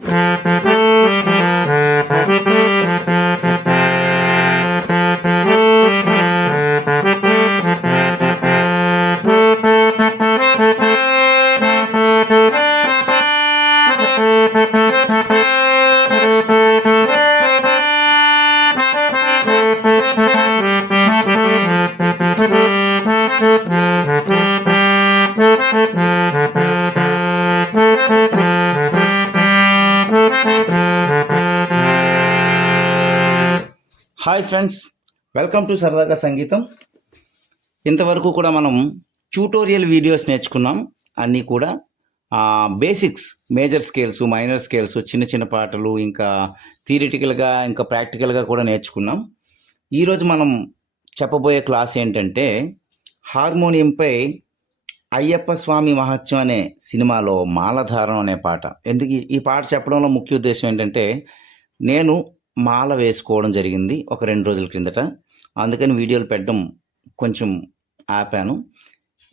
Hi friends, welcome to సరదాగా సంగీతం. ఇంతవరకు కూడా మనం ట్యూటోరియల్ వీడియోస్ నేర్చుకున్నాం. అన్నీ కూడా basics, major scales, minor scales, చిన్న చిన్న పాటలు, ఇంకా థియరిటికల్గా ఇంకా ప్రాక్టికల్గా కూడా నేర్చుకున్నాం. ఈరోజు మనం చెప్పబోయే క్లాస్ ఏంటంటే హార్మోనియంపై అయ్యప్ప స్వామి మహత్యం అనే సినిమాలో మాలధారం అనే పాట. ఎందుకు ఈ పాట చెప్పడంలో ముఖ్య ఉద్దేశం ఏంటంటే, నేను మాల వేసుకోవడం జరిగింది ఒక 2 రోజుల క్రిందట. అందుకని వీడియోలు పెట్టడం కొంచెం ఆపాను.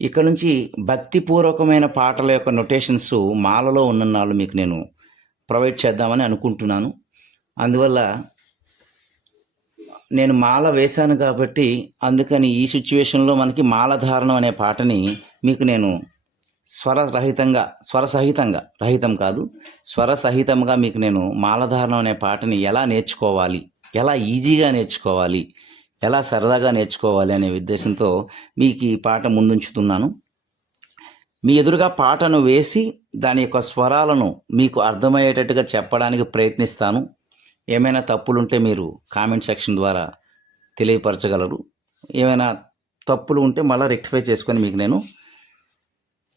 ఇక్కడ నుంచి భక్తిపూర్వకమైన పాటల యొక్క నొటేషన్స్ మాలలో ఉన్ననాళ్ళు మీకు నేను ప్రొవైడ్ చేద్దామని అనుకుంటున్నాను. అందువల్ల నేను మాల వేశాను కాబట్టి అందుకని ఈ సిచ్యువేషన్లో మనకి మాలధారణం అనే పాటని మీకు నేను స్వరసహితంగా మీకు నేను మాలధారణం అనే పాటని ఎలా నేర్చుకోవాలి, ఎలా ఈజీగా నేర్చుకోవాలి, ఎలా సరదాగా నేర్చుకోవాలి అనే ఉద్దేశంతో మీకు ఈ పాట ముందుంచుతున్నాను. మీ ఎదురుగా పాటను వేసి దాని యొక్క స్వరాలను మీకు అర్థమయ్యేటట్టుగా చెప్పడానికి ప్రయత్నిస్తాను. ఏమైనా తప్పులుంటే మీరు కామెంట్ సెక్షన్ ద్వారా తెలియపరచగలరు. ఏమైనా తప్పులు ఉంటే మళ్ళీ రెక్టిఫై చేసుకొని మీకు నేను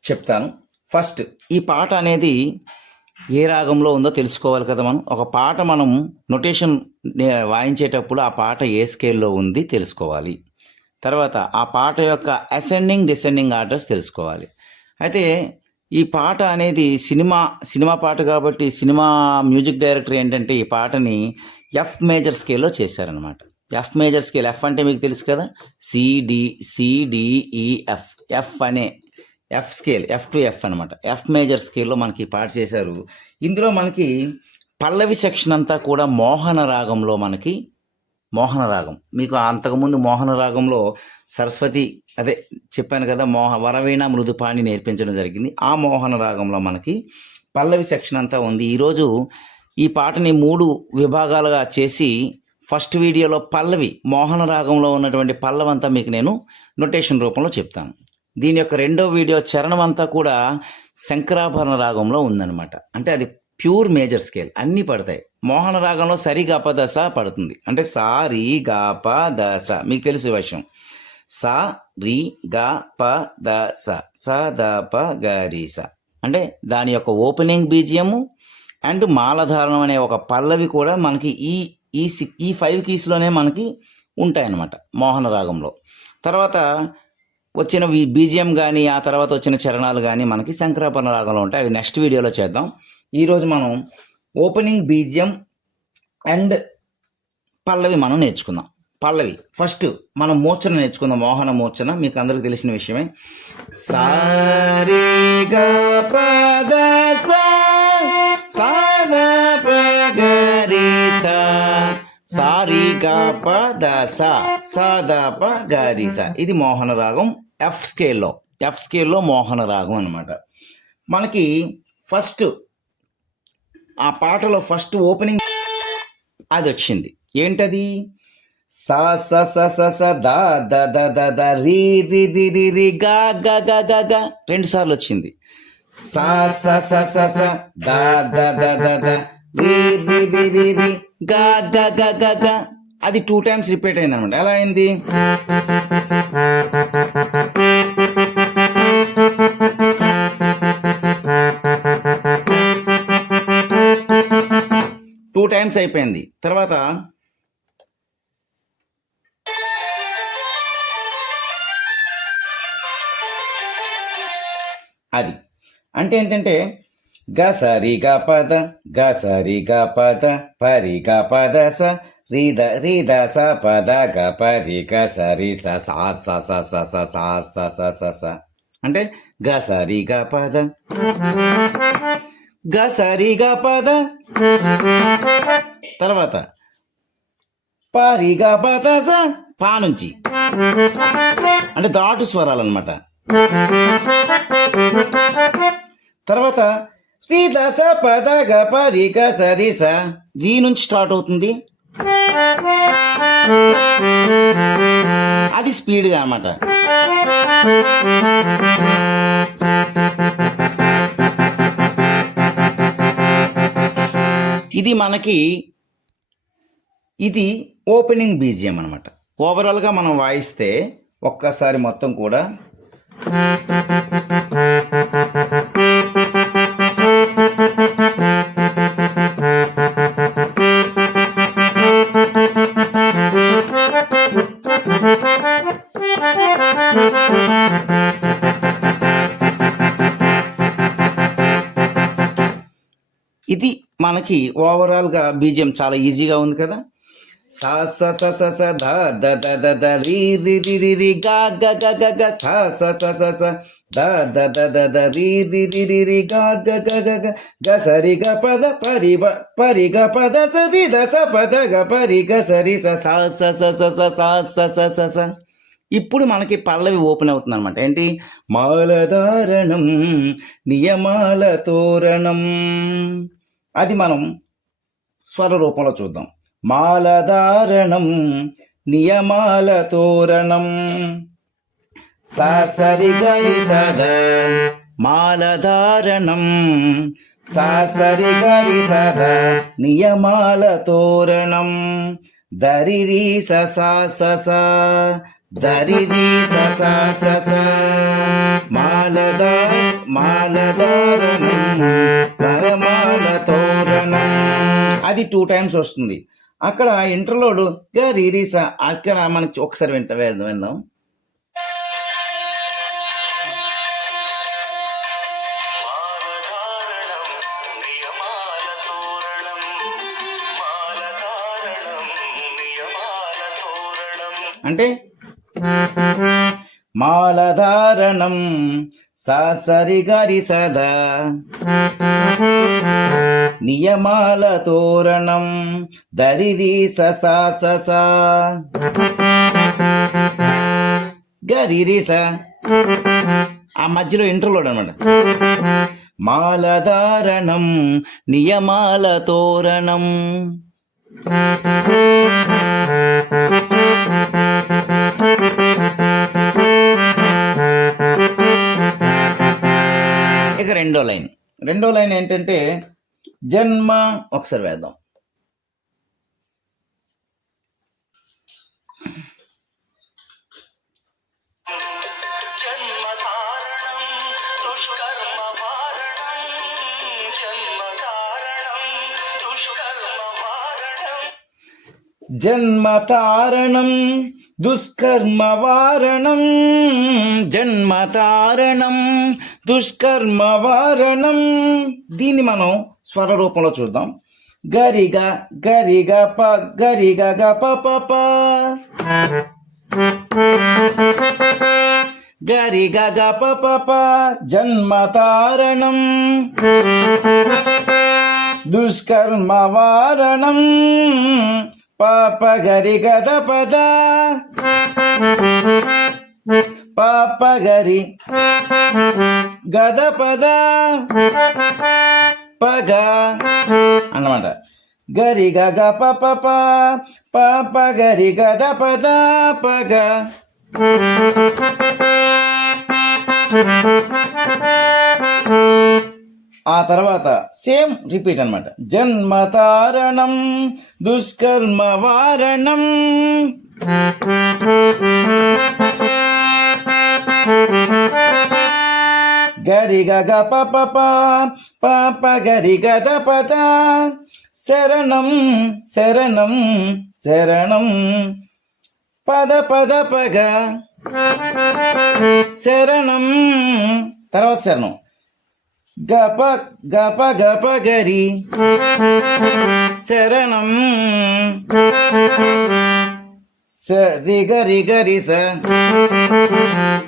చెప్తాను. ఫస్ట్, ఈ పాట అనేది ఏ రాగంలో ఉందో తెలుసుకోవాలి కదా. ఒక పాట మనం నొటేషన్ వాయించేటప్పుడు ఆ పాట ఏ స్కేల్లో ఉంది తెలుసుకోవాలి. తర్వాత ఆ పాట యొక్క అసెండింగ్ డిసెండింగ్ ఆర్డర్స్ తెలుసుకోవాలి. అయితే ఈ పాట అనేది సినిమా పాట కాబట్టి సినిమా మ్యూజిక్ డైరెక్టర్ ఏంటంటే ఈ పాటని ఎఫ్ మేజర్ స్కేల్లో చేశారనమాట. ఎఫ్ మేజర్ స్కేల్, ఎఫ్ అంటే మీకు తెలుసు కదా, సిడిఈఎఫ్. ఎఫ్ అనే F scale, F to F అనమాట. ఎఫ్ మేజర్ స్కేల్లో మనకి పాట చేశారు. ఇందులో మనకి పల్లవి సెక్షన్ అంతా కూడా మోహన రాగంలో, మనకి మోహన రాగం, మీకు అంతకుముందు మోహన రాగంలో సరస్వతి, అదే చెప్పాను కదా, వరవీణ మృదుపాణి నేర్పించడం జరిగింది. ఆ మోహన రాగంలో మనకి పల్లవి సెక్షన్ అంతా ఉంది. ఈరోజు ఈ పాటని 3 విభాగాలుగా చేసి ఫస్ట్ వీడియోలో పల్లవి, మోహన రాగంలో ఉన్నటువంటి పల్లవంతా మీకు నేను నొటేషన్ రూపంలో చెప్తాను. దీని యొక్క 2వ వీడియో చరణం అంతా కూడా శంకరాభరణ రాగంలో ఉందన్నమాట. అంటే అది ప్యూర్ మేజర్ స్కేల్, అన్నీ పడతాయి. మోహన రాగంలో సరిగాప దశ పడుతుంది. అంటే సా రీ గా ప ద స, మీకు తెలిసి విషయం. సా రీ గా ప ద స, స ద ప గ రీ స. అంటే దాని యొక్క ఓపెనింగ్ బీజియము అండ్ మాలధారణం అనే ఒక పల్లవి కూడా మనకి ఈ 5 కీస్లోనే మనకి ఉంటాయన్నమాట మోహన రాగంలో. తర్వాత వచ్చిన బీజిఎం కానీ ఆ తర్వాత వచ్చిన చరణాలు కానీ మనకి శంకరాభరణ రాగంలో ఉంటాయి. అవి నెక్స్ట్ వీడియోలో చేద్దాం. ఈరోజు మనం ఓపెనింగ్ బీజిఎం అండ్ పల్లవి మనం నేర్చుకుందాం. పల్లవి ఫస్ట్ మనం మూర్ఛన నేర్చుకుందాం. మోహన మూర్ఛన మీకు అందరికి తెలిసిన విషయమే. సా రే గా ప ద స, సా ద ప గ రి స, సా రీ గా ప ద స, సా ద ప గ రి స. ఇది మోహన రాగం ఎఫ్ స్కేల్లో మోహన రాగం అనమాట. మనకి ఫస్ట్ ఆ పాటలో ఫస్ట్ ఓపెనింగ్ అది వచ్చింది. ఏంటది? సా స స స స ద ద ద ద ద రీ రి రి రి రి గా గ గ గ గ 2 సార్లు వచ్చింది. సా స స స స ద ద ద ద ద రీ రి రి రి రి గా గ గ గ గ. అది 2 టైమ్స్ రిపీట్ అయింది అనమాట. ఎలా అయింది? టూ టైమ్స్ అయిపోయింది. తర్వాత అది అంటే ఏంటంటే గ సరి గ పద, గ సరి గ పద, పరి గ పద స, రీ ద స పద గ పరి గ సరి స సా స స స స సా స స స స. అంటే గ సరి గ పద, గ సరి గ పద, తర్వాత పరి గ పద స, పా నుంచి అంటే దాటు స్వరాలు అనమాట. తర్వాత శ్రీ దశ పద గ పరి గ సరి స, జీ నుంచి స్టార్ట్ అవుతుంది, అది స్పీడ్గా అన్నమాట. ఇది మనకి ఇది ఓపెనింగ్ బీజిఎం అనమాట. ఓవరాల్గా మనం వాయిస్తే ఒక్కసారి మొత్తం కూడా ఇది మనకి ఓవరాల్గా బీజిఎం చాలా ఈజీగా ఉంది కదా. సా స స స స ధ ద ద ద ద రి రి రి రి రి గ గ గ గ గ సా స స స స ద ద ద ద ద రి రి రి రి రి గ గ గ గ గ గ సరి గ పద పరి గ పద సరి ద స పద గ పరి గ సరి స సా స స స స సా స స స స. ఇప్పుడు మనకి పల్లవి ఓపెన్ అవుతుంది అనమాట. ఏంటి? మాలధారణం నియమాల తోరణం. అది మనం స్వర రూపంలో చూద్దాం. మాలధారణం నియమాల తోరణం సా సరి గరి సద, మాలధారణం సా సరి గరి సద నియమాల తోరణం దరి రి స సా స స దరి రి స సా స స మాలధారణం వరమాల తోరణం. అది 2 times వస్తుంది. అక్కడ ఇంటర్లోడ్ గరి రి స, అక్కడ మనకి ఒకసారి విందాం. అంటే మాలధారణం సా సరి గరి సదా నియమాల తోరణం దరి రి స సా స సా గరి రి స, ఆ మధ్యలో ఇంటర్లోడ్ అనమాట. మాలధారణం నియమాల తోరణం. ఇక రెండో లైన్ ఏంటంటే జన్మ. ఒకసారి వేద్దాం. జన్మతారణం దుష్కర్మ వారణం, జన్మతారణం దుష్కర్మ వారణం. దీన్ని మనం స్వర రూపంలో చూద్దాం. గరిగ గరిగ ప గరిగ గ ప ప ప గరిగ గ ప ప ప జన్మతారణం దుష్కర్మ వారణం పాప గరి గద పద పాప గరి గద పద పగ అన్నమాట. గరి గగ పప పాప గరి గద పద పగ. ఆ తర్వాత సేమ్ రిపీట్ అన్నమాట. జన్మతారణం దుష్కర్మ వారణం. గరి గగ పప పాప గరి గద పద శరణం శరణం శరణం పద పద పగ శరణం. తర్వాత శరణం గప గప గప గరి శరణం సరి గరి గరి స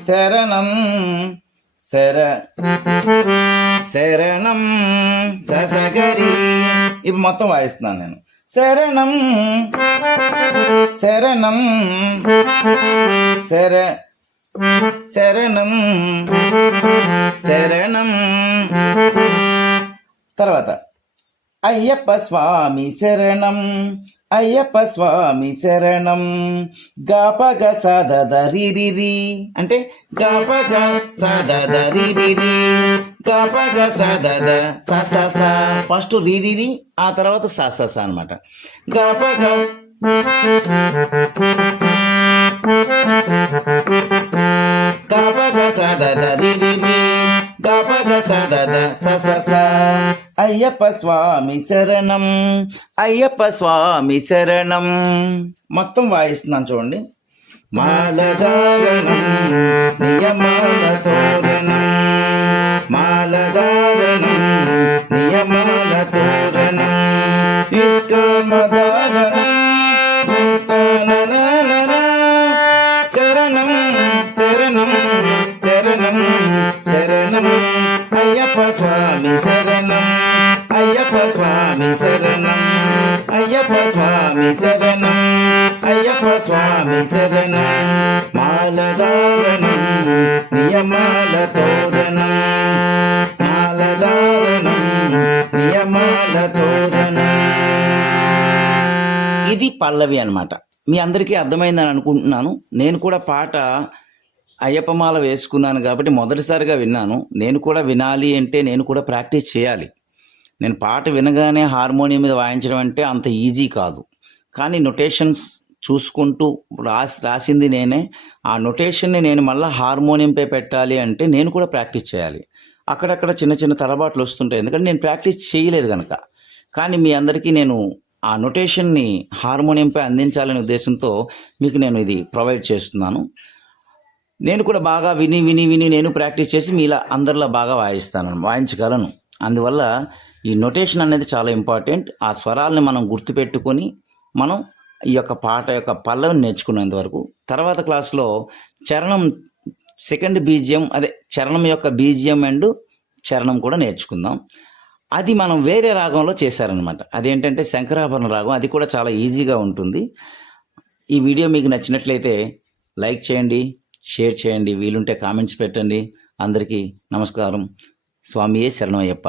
శరణం శరణం ససగరి. ఇప్పుడు మొత్తం వాయిస్తున్నాను నేను. శరణం శరణం శరణం శరణం. తర్వాత అయ్యప్ప స్వామి శరణం, అయ్యప్ప స్వామి శరణం. గాపగ సదదరిరి అంటే గాపగ సదదరిరి, గాపగ సదద సస. ఫస్ట్ రిరిరి, ఆ తర్వాత సస అనమాట. గాపగ గాపగ సదదరిరి, గాపగ సదద సస. అయ్యప్ప స్వామి శరణం, అయ్యప్ప స్వామి శరణం. మొత్తం వాయిస్తున్నాను చూడండి. మాలధారణం నియమాల తోరణం, మాలధారణం నియమాల తోరణం. నిష్కామధారణం శరణం శరణం శరణం శరణం. అయ్యప్ప స్వామి శరణం, అయ్యప్ప స్వామి శరణం, అయ్యప్ప స్వామి శరణం, అయ్యప్ప స్వామి శరణం. మాలధారణం నియమాల తోరణం, మాలధారణం నియమాల తోరణం. ఇది పల్లవి అన్నమాట. మీ అందరికీ అర్థమైందని అనుకుంటున్నాను. నేను కూడా పాట అయ్యప్పమాల వేసుకున్నాను కాబట్టి మొదటిసారిగా విన్నాను. నేను కూడా వినాలి అంటే నేను కూడా ప్రాక్టీస్ చేయాలి. నేను పాట వినగానే హార్మోనియం మీద వాయించడం అంటే అంత ఈజీ కాదు. కానీ నొటేషన్స్ చూసుకుంటూ రాసింది నేనే. ఆ నొటేషన్ని నేను మళ్ళీ హార్మోనియంపై పెట్టాలి అంటే నేను కూడా ప్రాక్టీస్ చేయాలి. అక్కడక్కడ చిన్న చిన్న తలబాట్లు వస్తుంటాయి, ఎందుకంటే నేను ప్రాక్టీస్ చేయలేదు కనుక. కానీ మీ అందరికీ నేను ఆ నొటేషన్ని హార్మోనియంపై అందించాలనే ఉద్దేశంతో మీకు నేను ఇది ప్రొవైడ్ చేస్తున్నాను. నేను కూడా బాగా విని విని విని నేను ప్రాక్టీస్ చేసి మీలా అందరిలా బాగా వాయించగలను. అందువల్ల ఈ నొటేషన్ అనేది చాలా ఇంపార్టెంట్. ఆ స్వరాలని మనం గుర్తుపెట్టుకొని మనం ఈ యొక్క పాట యొక్క పల్లవిని నేర్చుకునేంత వరకు. తర్వాత క్లాస్లో చరణం సెకండ్ బీజియం, అదే చరణం యొక్క బీజియం అండ్ చరణం కూడా నేర్చుకుందాం. అది మనం వేరే రాగంలో చేశారనమాట. అదేంటంటే శంకరాభరణ రాగం. అది కూడా చాలా ఈజీగా ఉంటుంది. ఈ వీడియో మీకు నచ్చినట్లయితే లైక్ చేయండి, షేర్ చేయండి, వీలుంటే కామెంట్స్ పెట్టండి. అందరికీ నమస్కారం. స్వామియే శరణమయ్యప్ప.